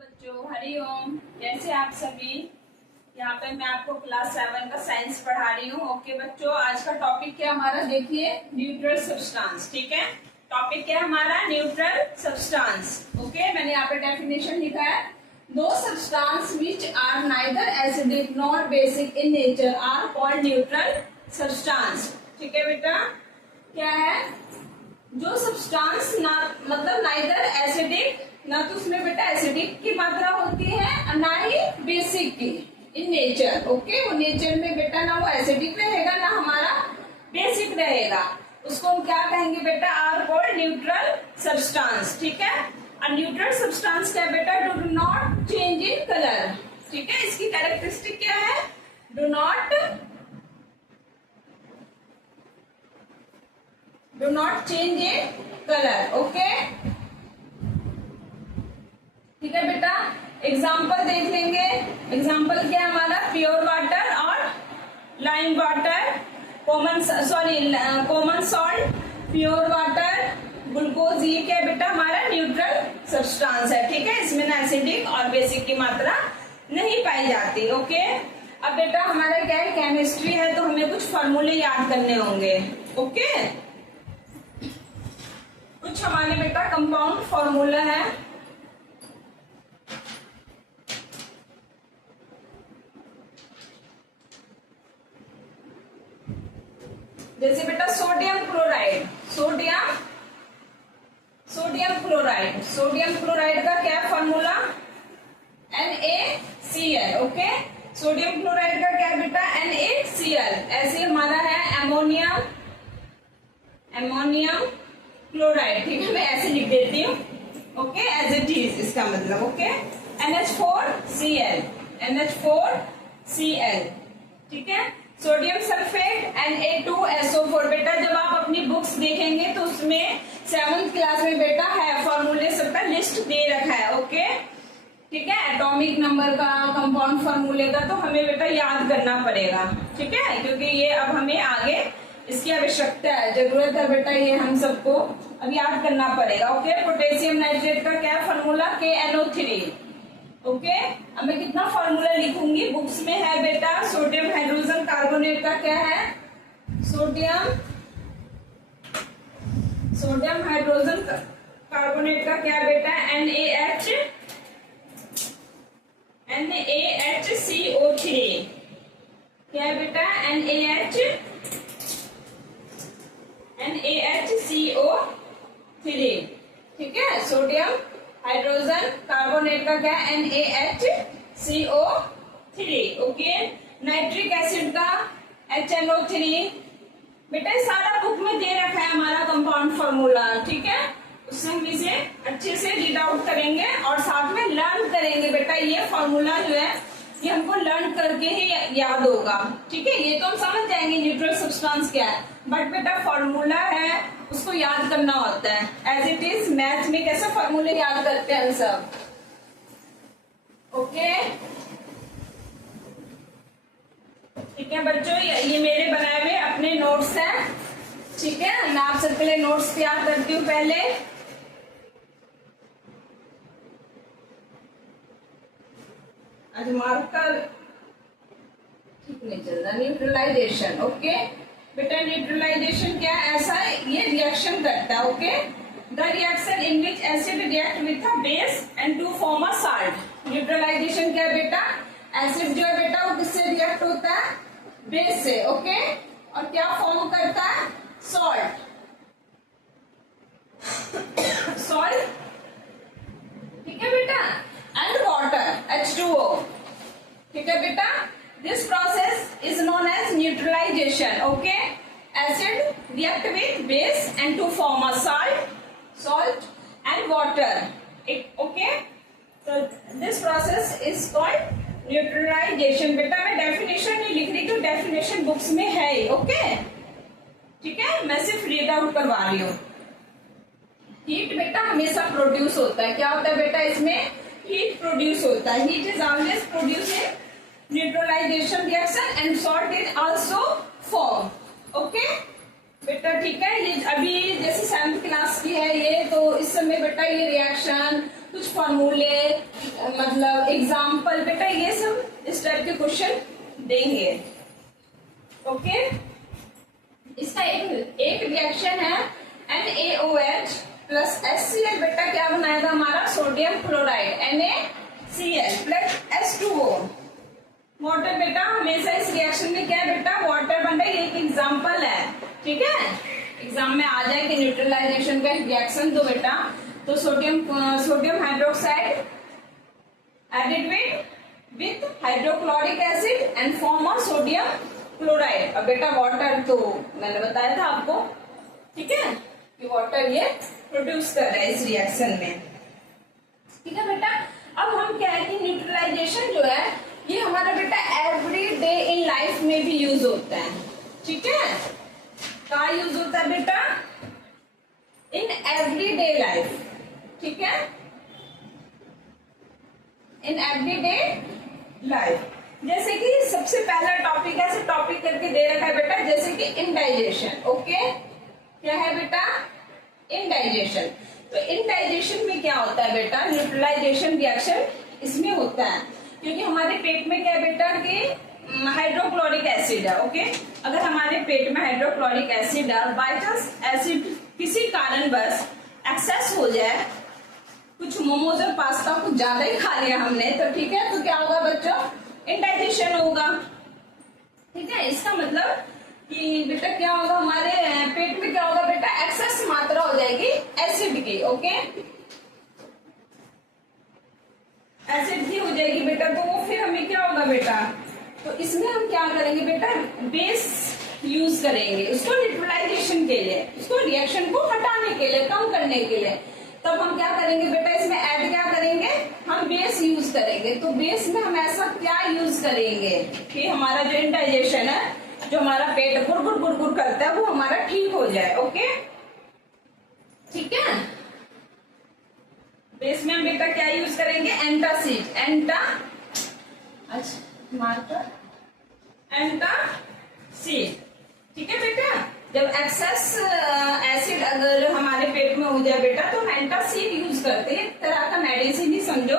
बच्चों, हरिओम। कैसे आप सभी? यहाँ पे मैं आपको क्लास 7 का साइंस पढ़ा रही हूँ। ओके बच्चों, आज का टॉपिक क्या हमारा देखिए, न्यूट्रल सब्सटेंस। ठीक है, टॉपिक क्या है हमारा? Neutral substance. ओके, मैंने यहाँ पे डेफिनेशन लिखा है, दो substance which are neither acidic nor basic in nature are called neutral substance. ठीक है बेटा, क्या है? जो सब्सटेंस ना मतलब नाइदर एसिडिक, ना तो उसमें बेटा एसिडिक की मात्रा होती है ना ही बेसिक की इन नेचर। ओके, वो नेचर में बेटा ना वो एसिडिक रहेगा ना हमारा बेसिक रहेगा, उसको हम क्या कहेंगे बेटा? Are called neutral substance. ठीक है, और न्यूट्रल सब्सटेंस क्या बेटा? Do not change in colour. ठीक है, इसकी कैरेक्टरिस्टिक क्या है? Do not change in colour. Okay, ठीक है बेटा, एग्जाम्पल देख लेंगे। एग्जाम्पल क्या है हमारा? प्योर वाटर और lime water, common salt, pure water, glucose, ये क्या है बेटा? हमारा न्यूट्रल सब्सटेंस है। ठीक है, इसमें ना एसिडिक और बेसिक की मात्रा नहीं पाई जाती। ओके, अब बेटा हमारा क्या है? केमिस्ट्री है, तो हमें कुछ फॉर्मूले याद करने होंगे। ओके, कुछ हमारे बेटा कंपाउंड फॉर्मूला है। जैसे बेटा सोडियम क्लोराइड, सोडियम क्लोराइड का क्या formula? NaCl। Okay, sodium chloride का क्या बेटा? NaCl। ऐसे हमारा है एमोनियम क्लोराइड। ठीक है, मैं ऐसे लिख देती हूँ। ओके, एज इट इज इसका मतलब। Okay, NH4Cl। ठीक है, सोडियम सल्फेट Na2SO4। बेटा जब आप अपनी बुक्स देखेंगे तो उसमें 7th क्लास में बेटा है फॉर्मूले सबका लिस्ट दे रखा है। ओके, ठीक है, एटॉमिक नंबर का, कंपाउंड फॉर्मूले का, तो हमें बेटा याद करना पड़ेगा। ठीक है, क्योंकि ये अब हमें आगे इसकी आवश्यकता है, जरूरत है बेटा, ये हम सबको अब याद करना पड़ेगा। ओके, पोटेशियम नाइट्रेट का क्या फॉर्मूला? KNO3। ओके, अब मैं कितना फॉर्मूला लिखूंगी? बुक्स में है बेटा, सोडियम हाइड्रोजन कार्बोनेट का क्या है? सोडियम हाइड्रोजन कार्बोनेट का क्या बेटा? NaHCO3। क्या है बेटा? NaHCO3। ठीक है, सोडियम हाइड्रोजन कार्बोनेट का क्या? NaHCO3। ओके, नाइट्रिक एसिड का HNO3। बेटा सारा बुक में दे रखा है हमारा कंपाउंड फॉर्मूला। ठीक है, उससे हम इसे अच्छे से रीड आउट करेंगे और साथ में लर्न करेंगे। बेटा ये फॉर्मूला जो है ये हमको लर्न करके ही याद होगा। ठीक है, ये तो हम समझ जाएंगे न्यूट्रल सब्सटेंस क्या है, बट बेटा फॉर्मूला है उसको याद करना होता है। एज इट इज मैथ में कैसे फॉर्मूले याद करते हैं हम सब। ओके, ठीक है बच्चों, ये मेरे बनाए हुए अपने नोट्स हैं। ठीक है, मैं आप सबके लिए नोट्स तैयार करती हूँ पहले। आज मार्कर ठीक नहीं चल रहा। न्यूट्रलाइजेशन। ओके बेटा, न्यूट्रलाइजेशन क्या है? ऐसा ये रिएक्शन करता है। Okay, the reaction in which acid react with a base and to form a salt. Neutralisation क्या है बेटा? एसिड जो है बेटा वो किससे रिएक्ट होता है? बेस से। ओके, और क्या फॉर्म करता है? सॉल्ट। ठीक है बेटा, एंड वाटर H2O। ठीक है बेटा, this process is known as neutralisation. Okay, acid react with base and to form a salt and water. ओके, so this process is called neutralisation. बेटा मैं डेफिनेशन नहीं लिख रही, तो डेफिनेशन बुक्स में है ही। ओके, ठीक है, मैं सिर्फ रीड आउट करवा रही हूँ। हीट बेटा हमेशा प्रोड्यूस होता है। क्या होता है बेटा? इसमें हीट प्रोड्यूस होता है। Heat is always produce in neutralisation reaction and salt is also form. Okay बेटा, ठीक है, ये अभी जैसे 7th क्लास की है ये, तो इस समय बेटा ये रिएक्शन कुछ फॉर्मूले, मतलब एग्जाम्पल, बेटा ये सब इस टाइप के क्वेश्चन देंगे। ओके, इसका एक रिएक्शन है NaOH प्लस HCl, बेटा क्या बनाएगा हमारा sodium chloride NaCl plus H2O water. बेटा हमेशा इस रिएक्शन में क्या है बेटा, वाटर बन रहा है। ये एक एग्जाम्पल है, ठीक है, एग्जाम में आ जाए कि न्यूट्रलाइजेशन का रिएक्शन दो बेटा, तो sodium hydroxide added with hydrochloric acid and form of sodium chloride. अब बेटा वाटर तो मैंने बताया था आपको, ठीक है, कि वाटर ये प्रोड्यूस कर रहा है इस रिएक्शन में, ठीक है बेटा। अब हम क्या है कि न्यूट्रलाइजेशन जो है ये हमारा बेटा एवरी डे इन लाइफ में भी यूज होता है, ठीक है। कहा यूज होता है बेटा, इन एवरी डे लाइफ, ठीक है, इन एवरी डे लाइफ। जैसे कि सबसे पहला टॉपिक ऐसे टॉपिक करके दे रखा है बेटा, जैसे कि इनडाइजेशन। ओके, क्या है बेटा, इनडाइजेशन। तो इनडाइजेशन में क्या होता है बेटा, न्यूट्रलाइजेशन रिएक्शन इसमें होता है, क्योंकि हमारे पेट में क्या है बेटा कि हाइड्रोक्लोरिक एसिड है। ओके, अगर हमारे पेट में हाइड्रोक्लोरिक एसिड है, बाई चांस एसिड किसी कारणवश एक्सेस हो जाए, कुछ मोमोज और पास्ता कुछ ज्यादा ही खा लिया हमने, तो ठीक है, तो क्या होगा बच्चों, इनडाइजेशन होगा, ठीक है। इसका मतलब कि बेटा क्या होगा, हमारे पेट में क्या होगा बेटा, एक्सेस मात्रा हो जाएगी एसिड की। ओके, एसिड की हो जाएगी बेटा, तो वो फिर हमें क्या होगा बेटा, तो इसमें हम क्या करेंगे बेटा, बेस यूज करेंगे उसको न्यूट्रलाइजेशन के लिए, उसको रिएक्शन को हटाने के लिए, कम करने के लिए। तब हम क्या करेंगे बेटा, इसमें ऐड क्या करेंगे, हम बेस यूज करेंगे। तो बेस में हम ऐसा क्या यूज करेंगे कि हमारा जो इनडाइजेशन है, जो हमारा पेट गुड़गुड़ गुड़गुड़ करता है, वो हमारा ठीक हो जाए। ओके, ठीक है। बेस में हम बेटा क्या यूज करेंगे, एंटासिड, एंटासिड, ठीक है बेटा। जब एक्सेस एसिड अगर हमारे पेट में हो जाए बेटा, तो एंटासिड यूज करते हैं, एक तरह का मेडिसिन ही समझो।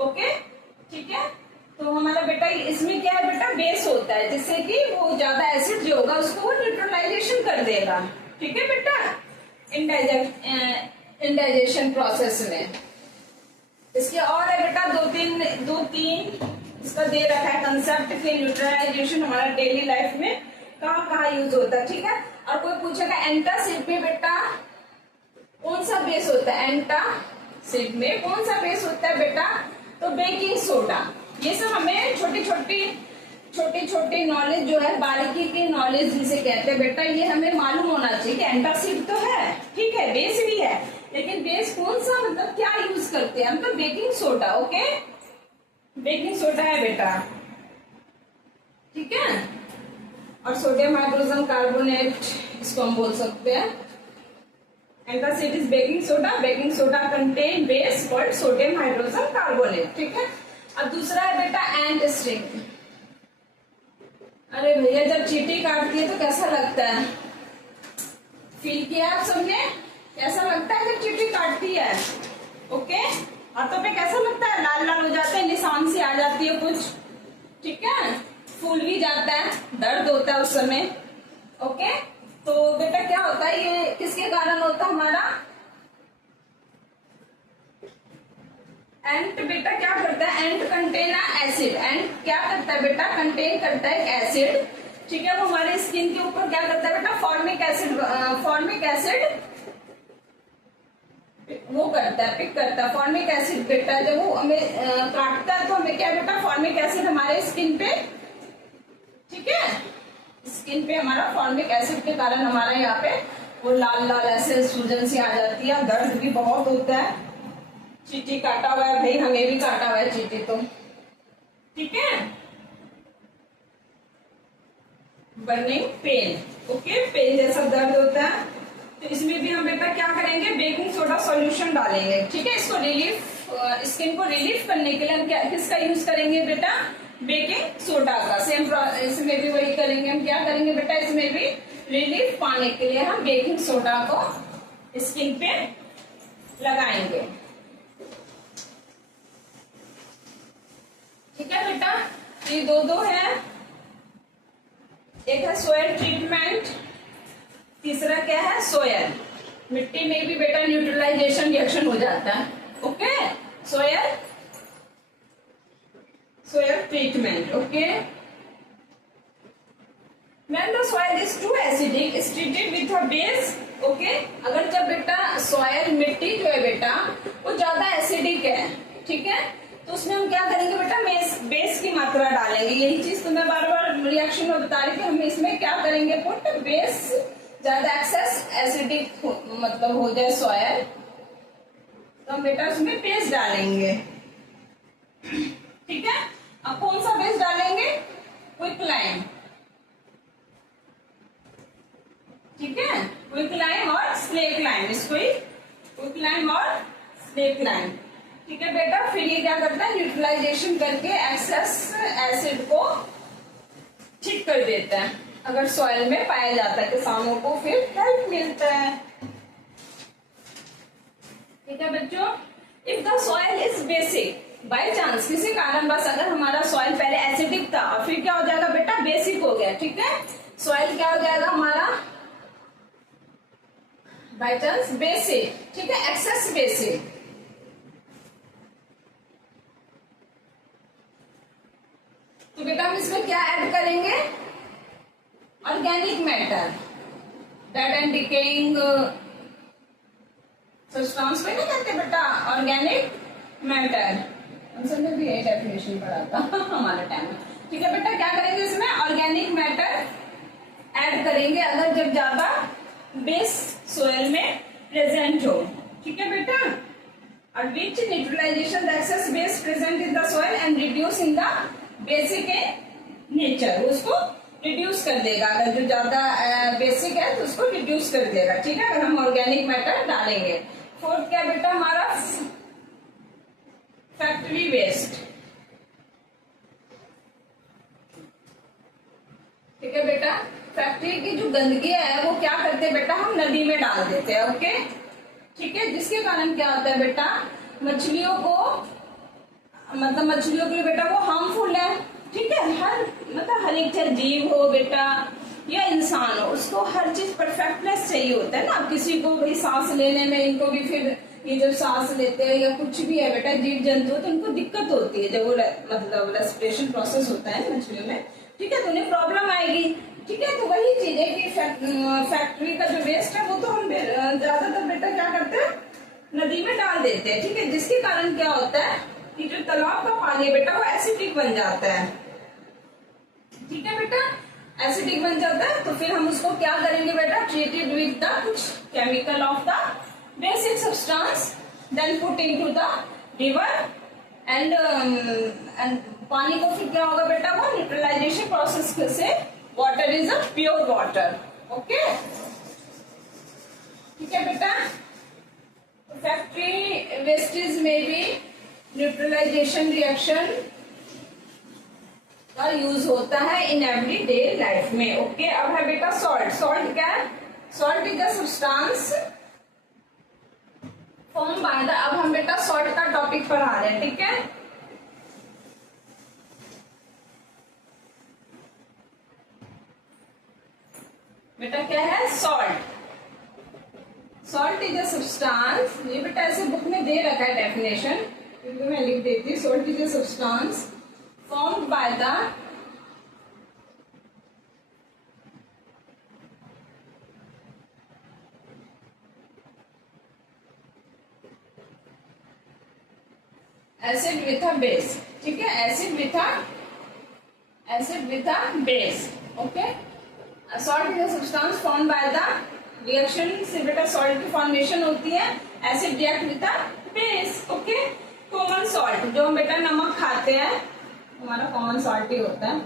ओके, ठीक है। तो हमारा बेटा इसमें क्या है बेटा, बेस होता है, जिससे कि वो ज्यादा एसिड जो होगा उसको वो न्यूट्रलाइजेशन कर देगा, ठीक है बेटा, इनडाइजेशन प्रोसेस में। इसके और है बेटा दो तीन इसका दे रखा है कंसेप्ट के न्यूट्रलाइजेशन हमारा डेली लाइफ में कहाँ यूज होता है, ठीक है। और कोई पूछेगा एंटासिड में बेटा कौन सा बेस होता है, एंटासिड में कौन सा बेस होता है बेटा, तो बेकिंग सोडा। ये सब हमें छोटी छोटी नॉलेज जो है, बारीकी की नॉलेज जिसे कहते हैं बेटा, ये हमें मालूम होना चाहिए कि एंटासिड तो है, ठीक है, बेस भी है, लेकिन बेस कौन सा, मतलब क्या यूज करते हैं हम, तो baking soda. Okay, baking soda है बेटा, ठीक है। और सोडियम हाइड्रोजन कार्बोनेट इसको हम बोल सकते हैं। Antacid is baking soda, baking soda contain base called sodium hydrogen carbonate, ठीक है। अब दूसरा है बेटा एंट स्टिक। अरे भैया जब चींटी काटती है तो कैसा लगता है, फील किया आप सबने, कैसा लगता है जब चींटी काटती है। ओके, हाथों पे कैसा लगता है, लाल लाल हो जाते हैं, निशान सी आ जाती है कुछ, ठीक है, फूल भी जाता है, दर्द होता है उस समय। ओके, तो बेटा क्या होता है, ये किसके कारण होता है हमारा, एंट बेटा क्या करता है, एंट कंटेन एसिड, एंट क्या करता है बेटा, कंटेन करता है एक एसिड, ठीक है। वो हमारे स्किन के ऊपर क्या करता है बेटा, फॉर्मिक एसिड वो करता है, पिक करता है फॉर्मिक एसिड बेटा। जब वो हमें काटता है तो हमें क्या बेटा, फॉर्मिक एसिड हमारे स्किन पे, ठीक है, स्किन पे हमारा फॉर्मिक एसिड के कारण हमारा यहाँ पे वो लाल लाल ऐसे सूजन सी आ जाती है, दर्द भी बहुत होता है। चींटी काटा हुआ है भाई, हमें भी काटा हुआ है चींटी तो, ठीक है। बर्निंग पेन, ओके, पेन जैसा दर्द होता है, तो इसमें भी हम बेटा क्या करेंगे, बेकिंग सोडा सॉल्यूशन डालेंगे, ठीक है। इसको रिलीफ, स्किन को रिलीफ करने के लिए हम क्या किसका यूज करेंगे बेटा, बेकिंग सोडा का। सेम इसमें भी वही करेंगे, हम क्या करेंगे बेटा, इसमें भी रिलीफ पाने के लिए हम बेकिंग सोडा को स्किन पे लगाएंगे, ये दो है, एक है सोयल ट्रीटमेंट, तीसरा क्या है सोयल। मिट्टी में भी बेटा न्यूट्रलाइजेशन रिएक्शन हो जाता है। Okay, soil treatment. Okay, when the soil is too acidic is treated with a base। Okay, अगर जब बेटा सॉयल मिट्टी जो है बेटा वो ज्यादा एसिडिक है, ठीक है, तो उसमें हम क्या करेंगे बेटा, बेस की मात्रा डालेंगे। यही चीज तो मैं बार बार रिएक्शन में बता रही थी, हम इसमें क्या करेंगे पुट बेस, ज्यादा एक्सेस एसिडिक मतलब हो जाए सॉयल, तो हम बेटा उसमें बेस डालेंगे। ठीक है, अब कौन सा बेस डालेंगे, क्विकलाइम। ठीक है, क्विकलाइम और स्लेक लाइम, इसको ही क्विकलाइम और स्लेक लाइम। ठीक है बेटा, फिर ये क्या करता है, न्यूट्रलाइजेशन करके एक्सेस एसिड को ठीक कर देता है। अगर सॉइल में पाया जाता है किसानों को फिर हेल्प मिलता है। ठीक है बच्चों, if the soil is basic, by chance किसी कारणवश अगर हमारा सॉइल पहले एसिडिक था और फिर क्या हो जाएगा बेटा, बेसिक हो गया। ठीक है, सॉइल क्या हो जाएगा हमारा बाय चांस बेसिक। ठीक है, एक्सेस बेसिक। तो बेटा हम इसमें क्या ऐड करेंगे, organic matter, dead and decaying substance को नहीं कहते बेटा ऑर्गेनिक मैटर। हम में भी यही डेफिनेशन पढ़ा था हमारे टाइम में। ठीक है बेटा, क्या करेंगे इसमें ऑर्गेनिक मैटर ऐड करेंगे अगर जब ज्यादा बेस सोयल में प्रेजेंट हो। ठीक है बेटा, और which neutralization the excess base present in the soil and reduce in the basic nature, उसको रिड्यूस कर देगा। अगर जो ज्यादा बेसिक है तो उसको रिड्यूस कर देगा। ठीक है, अगर हम ऑर्गेनिक मैटर डालेंगे। फोर्थ क्या बेटा हमारा, फैक्ट्री वेस्ट। ठीक है बेटा, फैक्ट्री की जो गंदगी है वो क्या करते हैं बेटा, हम नदी में डाल देते हैं। ओके, ठीक है, जिसके कारण क्या होता है बेटा, मछलियों को मतलब मछलियों के लिए बेटा वो हार्मफुल है। ठीक है, हर एक चाहे जीव हो बेटा या इंसान हो, उसको हर चीज परफेक्टनेस चाहिए होता है ना। किसी को भाई सांस लेने में, इनको भी फिर ये जब सांस लेते हैं या कुछ भी है बेटा जीव जंतु, तो उनको दिक्कत होती है जब वो मतलब रेस्पिरेशन प्रोसेस होता है मछलियों में। ठीक है, तो उन्हें प्रॉब्लम आएगी। ठीक है, तो वही चीज है कि फैक्ट्री का जो वेस्ट है वो तो हम ज्यादातर बेटा क्या करते हैं, नदी में डाल देते हैं। ठीक है, जिसके कारण क्या होता है कि जो तालाब का पानी बेटा वो एसिडिक बन जाता है। ठीक है बेटा, एसिडिक बन जाता है, तो फिर हम उसको क्या करेंगे बेटा, ट्रीटेड विद द कुछ chemical of the basic substance, then put into the river and पानी को फिर क्या होगा बेटा, वो न्यूट्रलाइजेशन प्रोसेस से water is a pure water. Okay, ठीक है बेटा, फैक्ट्री वेस्टेज में भी न्यूट्रलाइजेशन रिएक्शन का यूज होता है इन एवरीडे लाइफ में। ओके, अब है बेटा सॉल्ट। सॉल्ट क्या है, salt is a substance form by the, अब हम बेटा सॉल्ट का टॉपिक पढ़ा रहे हैं। ठीक है, बेटा क्या है salt. Salt is a substance, ये बेटा ऐसे बुक में दे रखा है डेफिनेशन, क्योंकि मैं लिख देती हूँ। Salt is a substance formed by the acid with a base. ठीक है, acid with a base. Okay, salt is a substance form by the reaction से बेटा सॉल्ट की फॉर्मेशन होती है, acid react with the base. Okay, common salt जो हम बेटा नमक खाते हैं, हमारा कॉमन सॉल्ट ही होता है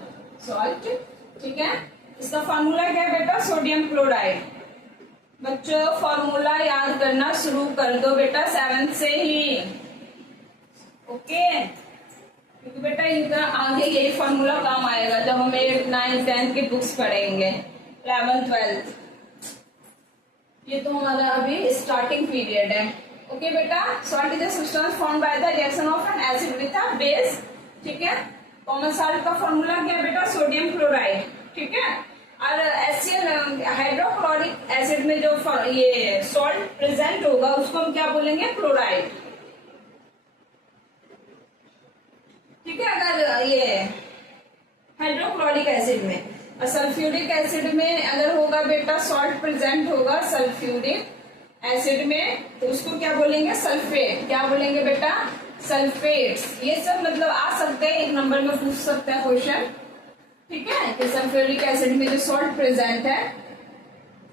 सॉल्ट। ठीक है, इसका फॉर्मूला क्या है बेटा, सोडियम क्लोराइड। बच्चों फॉर्मूला याद करना शुरू कर दो बेटा 7th से ही। ओके, क्योंकि बेटा इनका आगे यही फॉर्मूला काम आएगा जब हम 8th 9th 10th की बुक्स पढ़ेंगे, 11th 12th। ये तो हमारा अभी स्टार्टिंग पीरियड है। ओके बेटा, salt is a substance formed by the reaction of N acid with a base. ठीक है, कॉमन सॉल्ट का फॉर्मूला क्या है बेटा, सोडियम क्लोराइड, ठीक है। और HCl हाइड्रोक्लोरिक एसिड में जो ये सॉल्ट प्रेजेंट होगा उसको हम क्या बोलेंगे, क्लोराइड, ठीक है। अगर ये हाइड्रोक्लोरिक एसिड में और सल्फ्यूरिक एसिड में अगर होगा बेटा सॉल्ट प्रेजेंट होगा सल्फ्यूरिक एसिड में, तो उसको क्या बोलेंगे, सल्फेट। क्या बोलेंगे बेटा, सल्फेट्स। ये सब मतलब आ सकते हैं, एक नंबर में पूछ सकता है क्वेश्चन, ठीक है, कि सल्फ्यूरिक एसिड में जो सॉल्ट प्रेजेंट है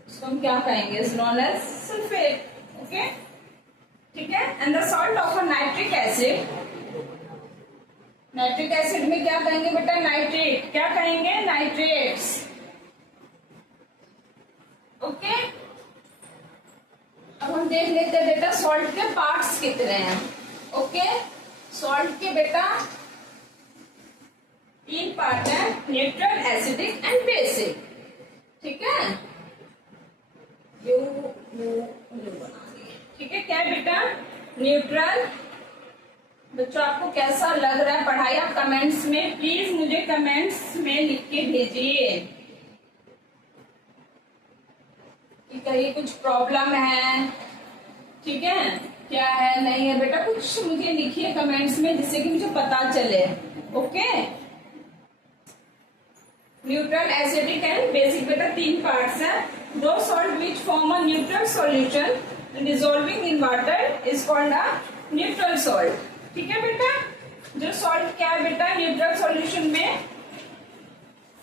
उसको हम क्या कहेंगे, is known as sulphate, okay, ठीक है। And the salt of a nitric acid, nitric acid में क्या कहेंगे बेटा, नाइट्रेट। क्या कहेंगे, नाइट्रेट्स, ओके। अब हम देख लेते हैं बेटा सॉल्ट के पार्ट्स कितने हैं, ओके। सॉल्ट के बेटा 3 पार्ट है, न्यूट्रल, एसिडिक एंड बेसिक, ठीक है। ठीक है, क्या है बेटा, न्यूट्रल। बच्चों आपको कैसा लग रहा है पढ़ाई, आप कमेंट्स में प्लीज मुझे कमेंट्स में लिख के भेजिए कि कहीं कुछ प्रॉब्लम है, ठीक है, क्या है नहीं है बेटा, कुछ मुझे लिखिए कमेंट्स में जिससे कि मुझे पता चले, okay. Neutral, acidic and basic बेटा 3 पार्ट्स हैं। दो salt which form a neutral solution dissolving in water is called a neutral salt, ठीक है बेटा। जो सॉल्ट क्या है बेटा, न्यूट्रल सॉल्यूशन में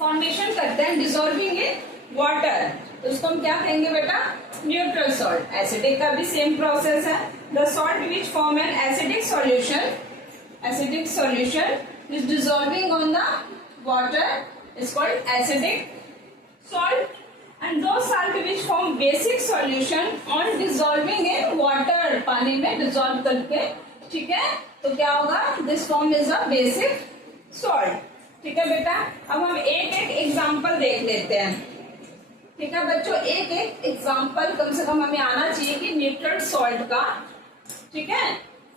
फॉर्मेशन करते हैं डिसॉल्विंग इन वाटर, तो उसको हम क्या कहेंगे बेटा, न्यूट्रल सॉल्ट। एसिडिक का भी सेम प्रोसेस है। The salt which form an acidic solution is dissolving on the water is called acidic salt, and those salt which form basic solution on dissolving in water, पानी में dissolve करके, ठीक है, तो क्या होगा, this form is a basic salt, ठीक है बेटा। अब हम एक एक एग्जाम्पल देख लेते हैं, ठीक है बच्चों, एक एक एग्जाम्पल कम से कम हमें आना चाहिए कि न्यूट्रल सॉल्ट का, ठीक है।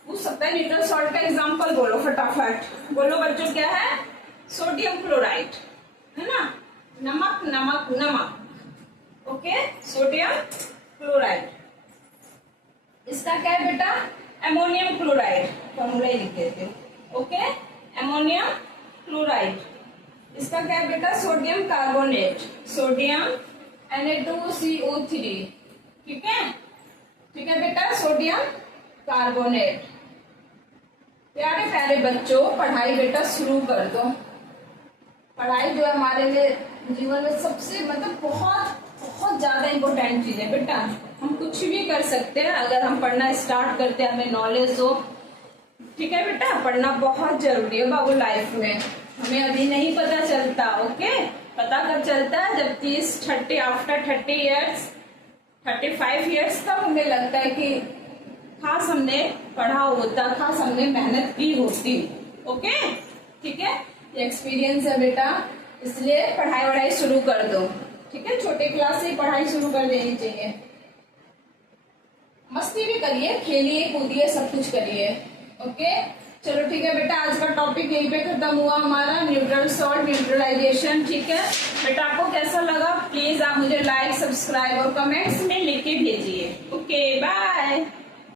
पूछ सकता है न्यूट्रल सॉल्ट का एग्जाम्पल बोलो फटाफट, बोलो बच्चों, क्या है, सोडियम क्लोराइड, है ना, नमक नमक नमक, ओके, सोडियम क्लोराइड। इसका क्या है बेटा, एमोनियम क्लोराइड, फॉर्मूला ही लिख देते हो, ओके, एमोनियम क्लोराइड। इसका क्या है बेटा, सोडियम कार्बोनेट, सोडियम Na2CO3, ठीक है, ठीक है बेटा, सोडियम कार्बोनेट। प्यारे प्यारे बच्चों, पढ़ाई बेटा शुरू कर दो। पढ़ाई जो है हमारे लिए जीवन में सबसे मतलब बहुत बहुत ज्यादा इम्पोर्टेंट चीज है बेटा। हम कुछ भी कर सकते हैं अगर हम पढ़ना स्टार्ट करते हैं, हमें नॉलेज हो, ठीक है बेटा। पढ़ना बहुत जरूरी है बाबू लाइफ में, हमें अभी नहीं पता चलता, ओके। पता कब चलता है, जब 30 आफ्टर 30 ईयर्स 35 ईयर्स तक हमें लगता है कि खास हमने पढ़ा होता, खास हमने मेहनत की होती, ओके, ठीक है। ये एक्सपीरियंस है बेटा, इसलिए पढ़ाई वढ़ाई शुरू कर दो, ठीक है। छोटे क्लास से पढ़ाई शुरू कर देनी चाहिए। मस्ती भी करिए, खेलिए कूदिए, सब कुछ करिए, ओके। चलो ठीक है बेटा, आज का टॉपिक यहीं पे खत्म हुआ हमारा, न्यूट्रल सॉल्ट, न्यूट्रलाइजेशन, ठीक है बेटा। आपको कैसा लगा प्लीज आप मुझे लाइक, सब्सक्राइब और कमेंट्स में लिख के भेजिए, ओके, बाय।